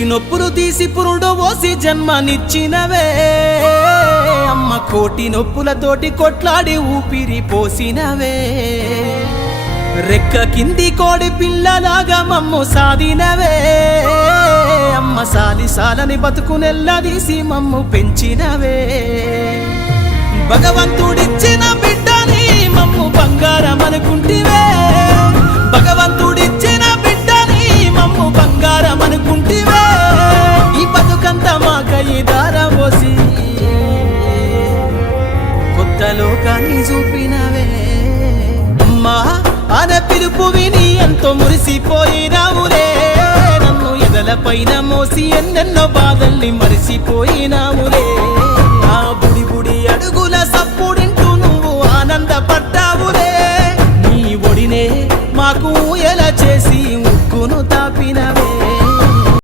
కోటి నొప్పులు తీసి పురుడు పోసి జన్మనిచ్చినవే అమ్మ కోటి నొప్పులతోటి కొట్లాడి ఊపిరి పోసినవే రెక్క కింది కోడి పిల్లలాగా మమ్ము సాదినవే అమ్మ సాలి సాలని బతుకునెల్లదీసి మమ్ము పెంచినవే భగవంతుడిచ్చిన బిడ్డని మమ్ము బంగారం అనుకుంటివే భగవంతుడిచ్చిన బిడ్డని మమ్ము బంగారం అనుకుంటివే ఈ బతుకంతా మాకై దారం పోసి కొత్త లోకాన్ని చూపినవే అమ్మా అనే పిలుపు విని ఎంతో మురిసిపోయినావులే నన్ను ఎదల పైన మోసి ఎన్నెన్నో బాధల్ని మరిసిపోయినావులే